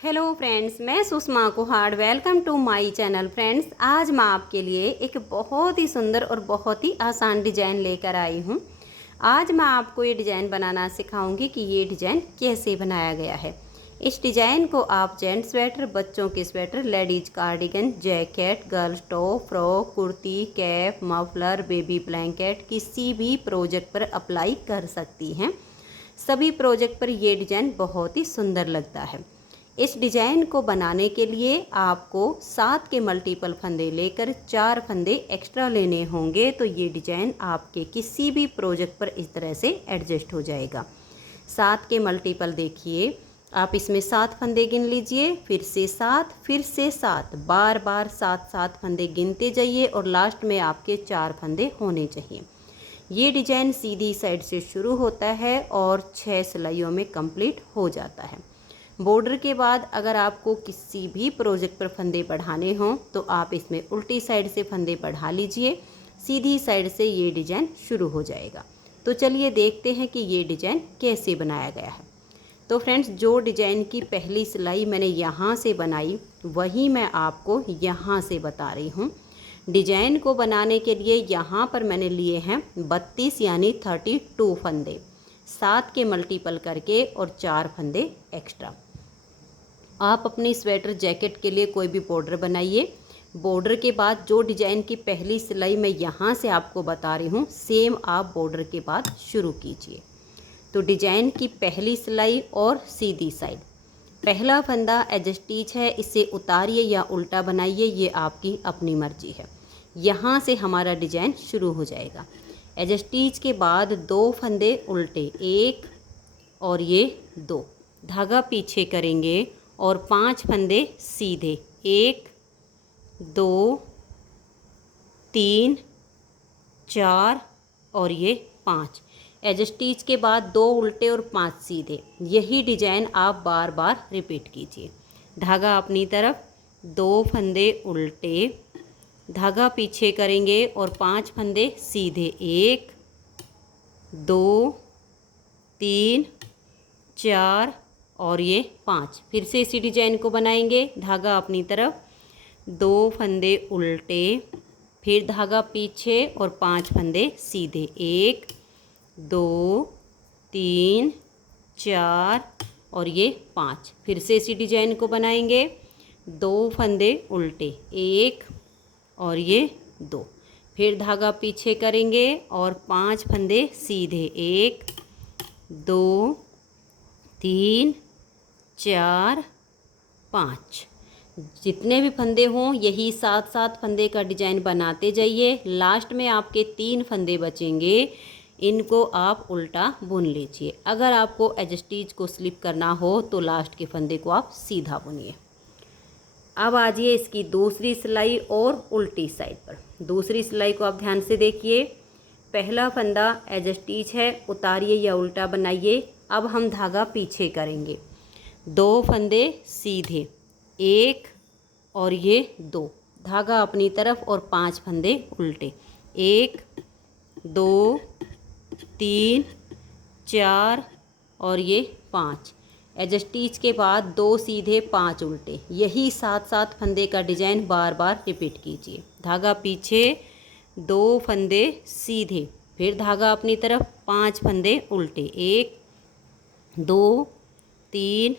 Hello friends, मैं Sushma Kuhar. Welcome to my channel. Friends, आज मैं आपके लिए एक बहुत ही सुंदर और बहुत ही आसान डिज़ाइन लेकर आई हूँ। आज मैं आपको ये डिज़ाइन बनाना सिखाऊंगी कि ये डिज़ाइन कैसे बनाया गया है। इस डिज़ाइन को आप जेंट्स स्वेटर, बच्चों के sweater, ladies cardigan, jacket, girls top, frock, kurti, cap, muffler, baby blanket किसी भी प्रोजेक्ट पर अप्लाई कर सकती हैं। सभी प्रोजेक्ट पर ये डिज़ाइन बहुत ही सुंदर लगता है। इस डिज़ाइन को बनाने के लिए आपको 7 के मल्टीपल फंदे लेकर 4 फंदे एक्स्ट्रा लेने होंगे, तो ये डिज़ाइन आपके किसी भी प्रोजेक्ट पर इस तरह से एडजस्ट हो जाएगा। 7 के मल्टीपल देखिए, आप इसमें 7 फंदे गिन लीजिए, फिर से 7, फिर से 7, बार बार 7 फंदे गिनते जाइए और लास्ट में आपके 4 फंदे होने चाहिए। ये डिज़ाइन सीधी साइड से शुरू होता है और 6 सिलाइयों में कंप्लीट हो जाता है। बॉर्डर के बाद अगर आपको किसी भी प्रोजेक्ट पर फंदे बढ़ाने हों तो आप इसमें उल्टी साइड से फंदे बढ़ा लीजिए, सीधी साइड से ये डिज़ाइन शुरू हो जाएगा। तो चलिए देखते हैं कि ये डिज़ाइन कैसे बनाया गया है। तो फ्रेंड्स, जो डिज़ाइन की पहली सिलाई मैंने यहाँ से बनाई वही मैं आपको यहाँ से बता रही हूँ। डिज़ाइन को बनाने के लिए यहाँ पर मैंने लिए हैं 32 यानी 32 फंदे, 7 के मल्टीपल करके और 4 फंदे एक्स्ट्रा। आप अपनी स्वेटर, जैकेट के लिए कोई भी बॉर्डर बनाइए। बॉर्डर के बाद जो डिज़ाइन की पहली सिलाई मैं यहाँ से आपको बता रही हूँ, सेम आप बॉर्डर के बाद शुरू कीजिए। तो डिज़ाइन की पहली सिलाई और सीधी साइड, पहला फंदा एज स्टिच है, इसे उतारिए या उल्टा बनाइए, ये आपकी अपनी मर्जी है। यहाँ से हमारा डिज़ाइन शुरू हो जाएगा। एज स्टिच के बाद 2 फंदे उल्टे, 1 और ये 2, धागा पीछे करेंगे और 5 फंदे सीधे, 1 2 3 4 और ये 5। एज स्टिच के बाद 2 उल्टे और 5 सीधे। यही डिज़ाइन आप बार बार रिपीट कीजिए। धागा अपनी तरफ, 2 फंदे उल्टे, धागा पीछे करेंगे और 5 फंदे सीधे, 1 2 3 4 और ये 5। फिर से इसी डिज़ाइन को बनाएंगे। धागा अपनी तरफ, 2 फंदे उल्टे, फिर धागा पीछे और 5 फंदे सीधे, 1 2 3 4 और ये 5। फिर से इसी डिज़ाइन को बनाएंगे। 2 फंदे उल्टे, 1 और ये 2, फिर धागा पीछे करेंगे और 5 फंदे सीधे, 1 2 3 4 5। जितने भी फंदे हों यही 7 फंदे का डिज़ाइन बनाते जाइए। लास्ट में आपके 3 फंदे बचेंगे, इनको आप उल्टा बुन लीजिए। अगर आपको एज स्टिच को स्लिप करना हो तो लास्ट के फंदे को आप सीधा बुनिए। अब आ जाइए इसकी दूसरी सिलाई और उल्टी साइड पर। दूसरी सिलाई को आप ध्यान से देखिए। पहला फंदा एज स्टिच है, उतारिए या उल्टा बनाइए। अब हम धागा पीछे करेंगे, 2 फंदे सीधे, 1 और ये 2, धागा अपनी तरफ और 5 फंदे उल्टे, 1 2 3 4 और ये 5। एज स्टिच के बाद 2 सीधे 5 उल्टे, यही 7 फंदे का डिज़ाइन बार बार रिपीट कीजिए। धागा पीछे, 2 फंदे सीधे, फिर धागा अपनी तरफ, 5 फंदे उल्टे, 1 2 3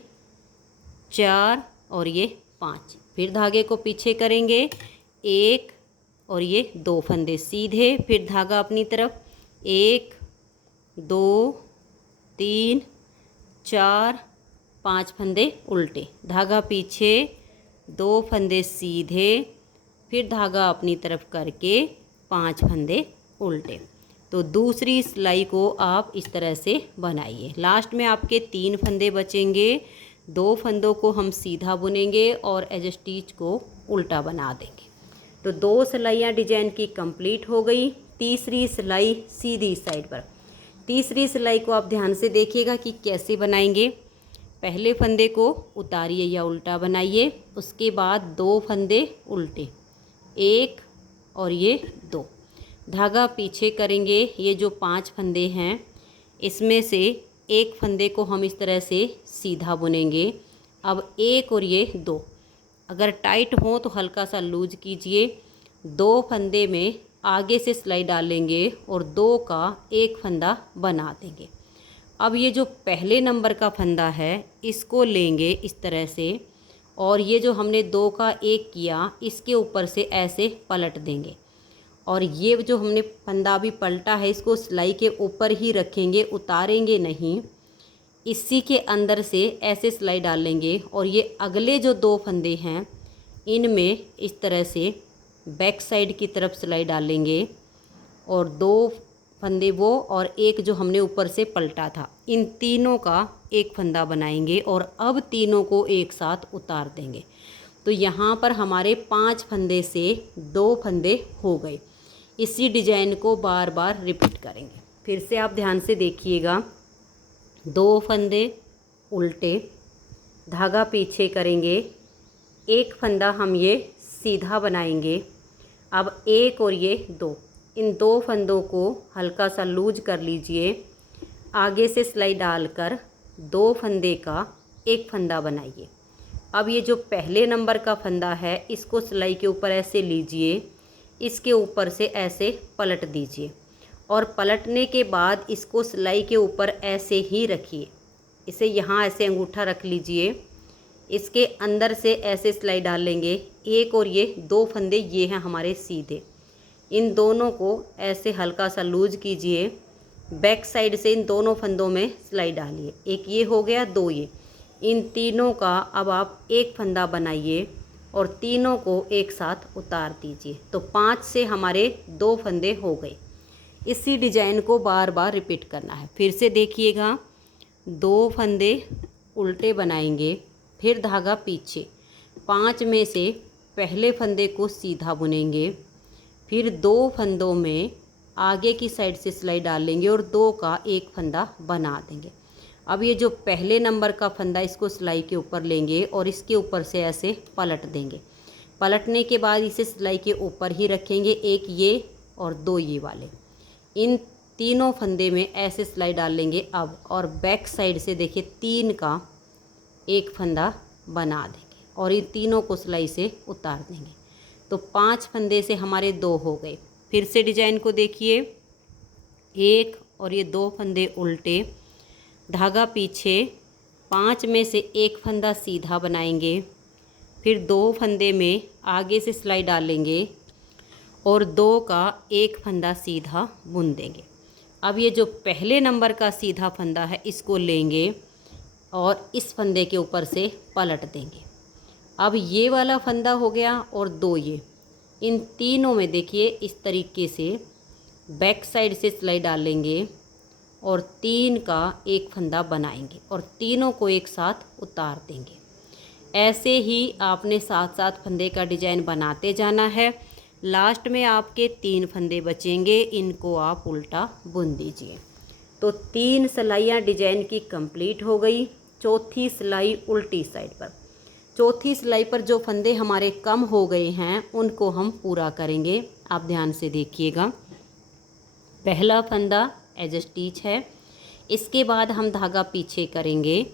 4 और ये 5। फिर धागे को पीछे करेंगे, 1 और ये 2 फंदे सीधे, फिर धागा अपनी तरफ, 1 2 3 4 5 फंदे उल्टे, धागा पीछे, 2 फंदे सीधे, फिर धागा अपनी तरफ करके 5 फंदे उल्टे। तो दूसरी सिलाई को आप इस तरह से बनाइए। लास्ट में आपके 3 फंदे बचेंगे, 2 फंदों को हम सीधा बुनेंगे और एज स्टिच को उल्टा बना देंगे। तो 2 सिलाइयाँ डिज़ाइन की कंप्लीट हो गई। तीसरी सिलाई सीधी साइड पर। तीसरी सिलाई को आप ध्यान से देखिएगा कि कैसे बनाएंगे। पहले फंदे को उतारिए या उल्टा बनाइए, उसके बाद 2 फंदे उल्टे, 1 और ये 2, धागा पीछे करेंगे। ये जो 5 फंदे हैं इसमें से एक फंदे को हम इस तरह से सीधा बुनेंगे, अब एक और ये दो, अगर टाइट हो तो हल्का सा लूज कीजिए। दो फंदे में आगे से सिलाई डालेंगे और दो का एक फंदा बना देंगे। अब ये जो पहले नंबर का फंदा है इसको लेंगे इस तरह से, और ये जो हमने दो का एक किया इसके ऊपर से ऐसे पलट देंगे, और ये जो हमने फंदा भी पलटा है इसको सिलाई के ऊपर ही रखेंगे, उतारेंगे नहीं। इसी के अंदर से ऐसे सिलाई डालेंगे और ये अगले जो दो फंदे हैं इनमें इस तरह से बैक साइड की तरफ सिलाई डालेंगे, और दो फंदे वो और एक जो हमने ऊपर से पलटा था, इन तीनों का एक फंदा बनाएंगे और अब तीनों को एक साथ उतार देंगे। तो यहाँ पर हमारे 5 फंदे से 2 फंदे हो गए। इसी डिजाइन को बार बार रिपीट करेंगे। फिर से आप ध्यान से देखिएगा, 2 फंदे उल्टे, धागा पीछे करेंगे, एक फंदा हम ये सीधा बनाएंगे। अब एक और ये दो, इन 2 फंदों को हल्का सा लूज कर लीजिए, आगे से सिलाई डालकर 2 फंदे का एक फंदा बनाइए। अब ये जो पहले नंबर का फंदा है इसको सिलाई के ऊपर ऐसे लीजिए, इसके ऊपर से ऐसे पलट दीजिए, और पलटने के बाद इसको सिलाई के ऊपर ऐसे ही रखिए। इसे यहाँ ऐसे अंगूठा रख लीजिए, इसके अंदर से ऐसे सिलाई डालेंगे, एक और ये 2 फंदे ये हैं हमारे सीधे, इन दोनों को ऐसे हल्का सा लूज कीजिए। बैक साइड से इन दोनों फंदों में सिलाई डालिए, एक ये हो गया, 2 ये, इन तीनों का अब आप एक फंदा बनाइए और तीनों को एक साथ उतार दीजिए। तो 5 से हमारे 2 फंदे हो गए। इसी डिजाइन को बार बार रिपीट करना है। फिर से देखिएगा, 2 फंदे उल्टे बनाएंगे, फिर धागा पीछे, 5 में से पहले फंदे को सीधा बुनेंगे, फिर 2 फंदों में आगे की साइड से सिलाई डालेंगे और 2 का एक फंदा बना देंगे। अब ये जो पहले नंबर का फंदा इसको सिलाई के ऊपर लेंगे और इसके ऊपर से ऐसे पलट देंगे। पलटने के बाद इसे सिलाई के ऊपर ही रखेंगे, एक ये और 2 ये वाले, इन तीनों फंदे में ऐसे सिलाई डालेंगे अब, और बैक साइड से देखिए 3 का एक फंदा बना देंगे और इन तीनों को सिलाई से उतार देंगे। तो 5 फंदे से हमारे 2 हो गए। फिर से डिजाइन को देखिए, 1 और ये 2 फंदे उल्टे, धागा पीछे, 5 में से एक फंदा सीधा बनाएंगे, फिर 2 फंदे में आगे से सिलाई डालेंगे और 2 का एक फंदा सीधा बुन देंगे। अब ये जो पहले नंबर का सीधा फंदा है इसको लेंगे और इस फंदे के ऊपर से पलट देंगे। अब ये वाला फंदा हो गया और 2 ये, इन तीनों में देखिए इस तरीके से बैक साइड से सिलाई डालेंगे और 3 का एक फंदा बनाएंगे और तीनों को एक साथ उतार देंगे। ऐसे ही आपने 7-7 फंदे का डिजाइन बनाते जाना है। लास्ट में आपके 3 फंदे बचेंगे, इनको आप उल्टा बुन दीजिए। तो 3 सिलाइयाँ डिजाइन की कंप्लीट हो गई। चौथी सिलाई उल्टी साइड पर, चौथी सिलाई पर जो फंदे हमारे कम हो गए हैं उनको हम पूरा करेंगे। आप ध्यान से देखिएगा, पहला फंदा एज स्टिच है, इसके बाद हम धागा पीछे करेंगे,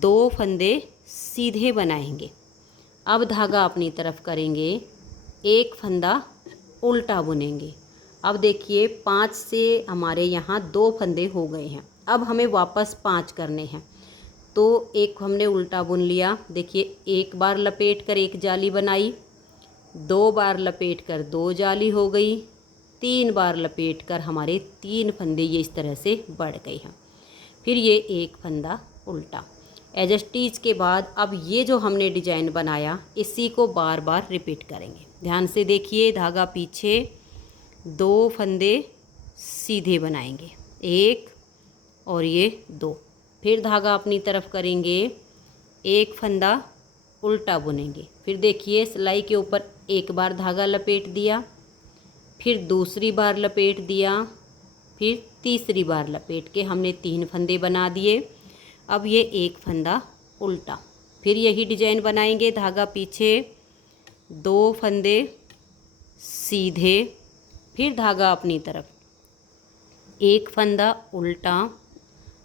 2 फंदे सीधे बनाएंगे, अब धागा अपनी तरफ करेंगे, एक फंदा उल्टा बुनेंगे। अब देखिए 5 से हमारे यहाँ 2 फंदे हो गए हैं, अब हमें वापस 5 करने हैं। तो एक हमने उल्टा बुन लिया, देखिए एक बार लपेट कर एक जाली बनाई, 2 बार लपेट कर 2 जाली हो गई, 3 बार लपेट कर हमारे 3 फंदे ये इस तरह से बढ़ गए हैं। फिर ये एक फंदा उल्टा एज स्टिच के बाद अब ये जो हमने डिजाइन बनाया इसी को बार बार रिपीट करेंगे। ध्यान से देखिए, धागा पीछे, 2 फंदे सीधे बनाएंगे, एक और ये 2, फिर धागा अपनी तरफ करेंगे, एक फंदा उल्टा बुनेंगे, फिर देखिए सिलाई के ऊपर एक बार धागा लपेट दिया, फिर दूसरी बार लपेट दिया, फिर तीसरी बार लपेट के हमने 3 फंदे बना दिए। अब ये एक फंदा उल्टा, फिर यही डिजाइन बनाएंगे, धागा पीछे, 2 फंदे सीधे, फिर धागा अपनी तरफ, एक फंदा उल्टा।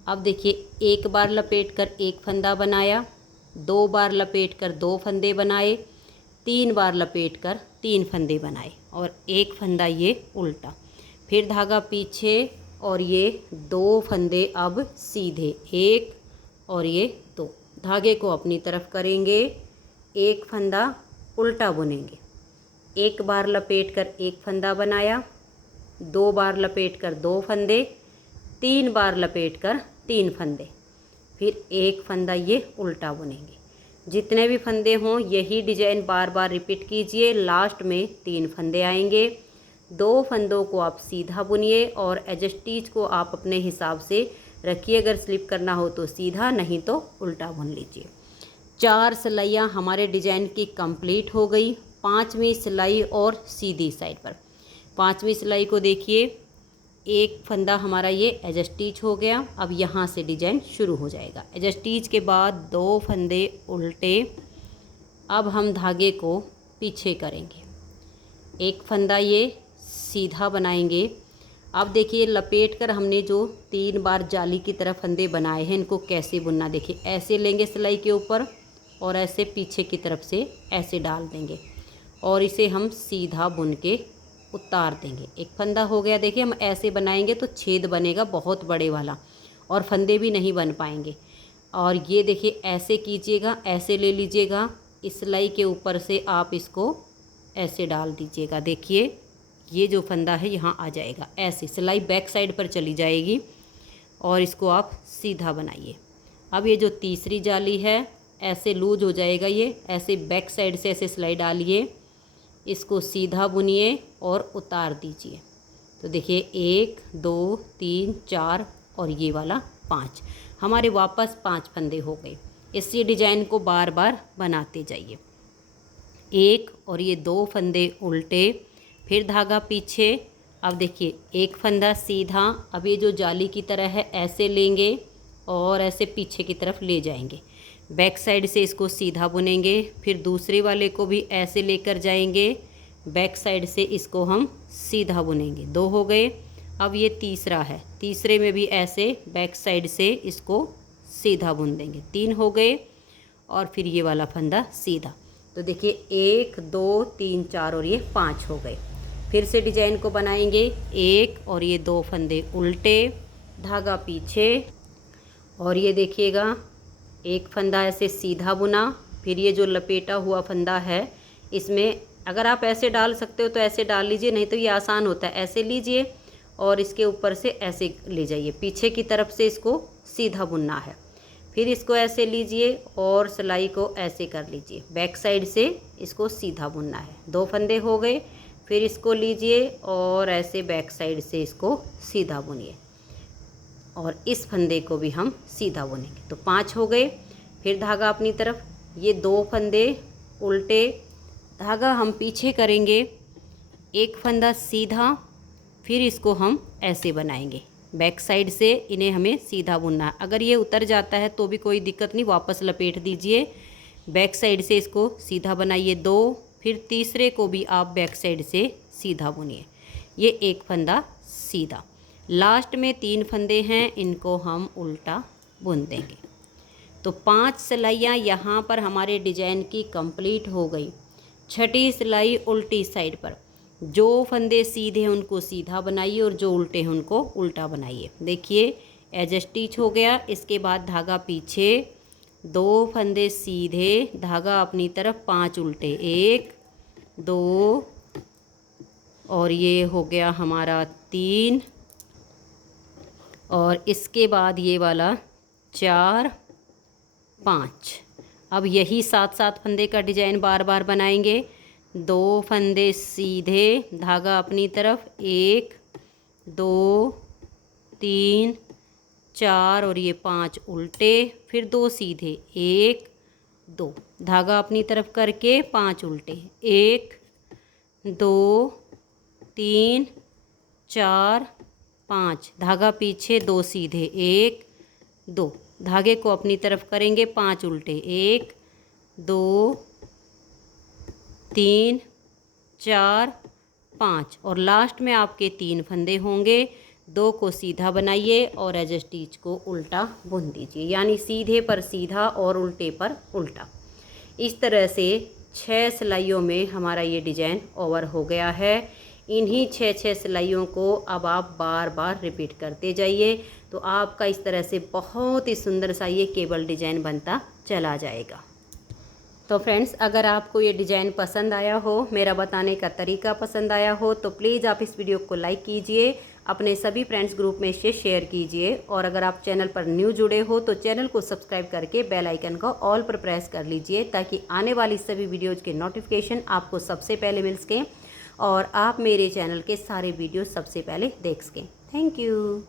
अब देखिए एक बार लपेट कर एक फंदा बनाया, 2 बार लपेट कर 2 फंदे बनाए, 3 बार लपेट कर 3 फंदे बनाए और एक फंदा ये उल्टा, फिर धागा पीछे और ये 2 फंदे अब सीधे, 1 और ये 2। धागे को अपनी तरफ करेंगे, एक फंदा उल्टा बुनेंगे, 1 बार लपेट कर 1 फंदा बनाया, 2 बार लपेट कर 2 फंदे, 3 बार लपेट कर 3 फंदे, फिर एक फंदा ये उल्टा बुनेंगे। जितने भी फंदे हों यही डिजाइन बार बार रिपीट कीजिए। लास्ट में 3 फंदे आएंगे, 2 फंदों को आप सीधा बुनिए और एज स्टिच को आप अपने हिसाब से रखिए। अगर स्लिप करना हो तो सीधा, नहीं तो उल्टा बुन लीजिए। 4 सिलाइयाँ हमारे डिजाइन की कंप्लीट हो गई। 5वीं सिलाई और सीधी साइड पर 5वीं सिलाई को देखिए, एक फंदा हमारा ये एज स्टिच हो गया। अब यहाँ से डिजाइन शुरू हो जाएगा। एज स्टिच के बाद 2 फंदे उल्टे, अब हम धागे को पीछे करेंगे, एक फंदा ये सीधा बनाएंगे। अब देखिए लपेट कर हमने जो 3 बार जाली की तरह फंदे बनाए हैं, इनको कैसे बुनना देखिए। ऐसे लेंगे सिलाई के ऊपर और ऐसे पीछे की तरफ से ऐसे डाल देंगे और इसे हम सीधा बुन के उतार देंगे। एक फंदा हो गया। देखिए हम ऐसे बनाएंगे तो छेद बनेगा बहुत बड़े वाला और फंदे भी नहीं बन पाएंगे। और ये देखिए ऐसे कीजिएगा, ऐसे ले लीजिएगा, इस सिलाई के ऊपर से आप इसको ऐसे डाल दीजिएगा। देखिए ये जो फंदा है यहाँ आ जाएगा, ऐसे सिलाई बैक साइड पर चली जाएगी और इसको आप सीधा बनाइए। अब ये जो तीसरी जाली है ऐसे लूज हो जाएगा, ये ऐसे बैक साइड से ऐसे सिलाई डालिए, इसको सीधा बुनिए और उतार दीजिए। तो देखिए 1 2 3 4 और ये वाला 5, हमारे वापस 5 फंदे हो गए। इसी डिजाइन को बार बार बनाते जाइए। 1 और ये 2 फंदे उल्टे, फिर धागा पीछे। अब देखिए एक फंदा सीधा, अब ये जो जाली की तरह है ऐसे लेंगे और ऐसे पीछे की तरफ ले जाएंगे, बैक साइड से इसको सीधा बुनेंगे। फिर दूसरे वाले को भी ऐसे लेकर जाएंगे, बैक साइड से इसको हम सीधा बुनेंगे। 2 हो गए। अब ये तीसरा है, तीसरे में भी ऐसे बैक साइड से इसको सीधा बुन देंगे। 3 हो गए और फिर ये वाला फंदा सीधा। तो देखिए 1 2 3 4 और ये 5 हो गए। फिर से डिजाइन को बनाएंगे। 1 और ये 2 फंदे उल्टे, धागा पीछे और ये देखिएगा एक फंदा ऐसे सीधा बुना। फिर ये जो लपेटा हुआ फंदा है इसमें अगर आप ऐसे डाल सकते हो तो ऐसे डाल लीजिए, नहीं तो ये आसान होता है, ऐसे लीजिए और इसके ऊपर से ऐसे ले जाइए, पीछे की तरफ से इसको सीधा बुनना है। फिर इसको ऐसे लीजिए और सिलाई को ऐसे कर लीजिए, बैक साइड से इसको सीधा बुनना है। 2 फंदे हो गए। फिर इसको लीजिए और ऐसे बैक साइड से इसको सीधा बुनिए और इस फंदे को भी हम सीधा बुनेंगे। तो 5 हो गए। फिर धागा अपनी तरफ, ये 2 फंदे उल्टे, धागा हम पीछे करेंगे, एक फंदा सीधा, फिर इसको हम ऐसे बनाएंगे, बैक साइड से इन्हें हमें सीधा बुनना है। अगर ये उतर जाता है तो भी कोई दिक्कत नहीं, वापस लपेट दीजिए, बैक साइड से इसको सीधा बनाइए 2, फिर तीसरे को भी आप बैक साइड से सीधा बुनिए। ये एक फंदा सीधा। लास्ट में 3 फंदे हैं, इनको हम उल्टा बुन देंगे। तो 5 सिलाइयाँ यहाँ पर हमारे डिजाइन की कंप्लीट हो गई। 6ठी सिलाई उल्टी साइड पर, जो फंदे सीधे हैं उनको सीधा बनाइए और जो उल्टे हैं उनको उल्टा बनाइए। देखिए एज स्टिच हो गया। इसके बाद धागा पीछे, 2 फंदे सीधे, धागा अपनी तरफ, 5 उल्टे, 1 2 और ये हो गया हमारा 3 और इसके बाद ये वाला 4 5। अब यही 7 फंदे का डिजाइन बार बार बनाएंगे। 2 फंदे सीधे, धागा अपनी तरफ, 1 2 3 4 और ये 5 उल्टे, फिर 2 सीधे, 1 2, धागा अपनी तरफ करके 5 उल्टे, 1 2 3 4 5, धागा पीछे, 2 सीधे, 1 2, धागे को अपनी तरफ करेंगे, 5 उल्टे, 1 2 3 4 5 और लास्ट में आपके 3 फंदे होंगे। 2 को सीधा बनाइए और एज स्टिच को उल्टा बुन दीजिए, यानी सीधे पर सीधा और उल्टे पर उल्टा। इस तरह से 6 सिलाइयों में हमारा ये डिज़ाइन ओवर हो गया है। इन्हीं 6 सिलाइयों को अब आप बार बार रिपीट करते जाइए, तो आपका इस तरह से बहुत ही सुंदर सा ये केबल डिज़ाइन बनता चला जाएगा। तो फ्रेंड्स, अगर आपको ये डिज़ाइन पसंद आया हो, मेरा बताने का तरीका पसंद आया हो, तो प्लीज़ आप इस वीडियो को लाइक कीजिए, अपने सभी फ्रेंड्स ग्रुप में इसे शेयर कीजिए, और अगर आप चैनल पर न्यू जुड़े हो तो चैनल को सब्सक्राइब करके बेल आइकन को ऑल पर प्रेस कर लीजिए, ताकि आने वाली सभी वीडियोज़ के नोटिफिकेशन आपको सबसे पहले मिल सकें और आप मेरे चैनल के सारे वीडियो सबसे पहले देख सकें। Thank you.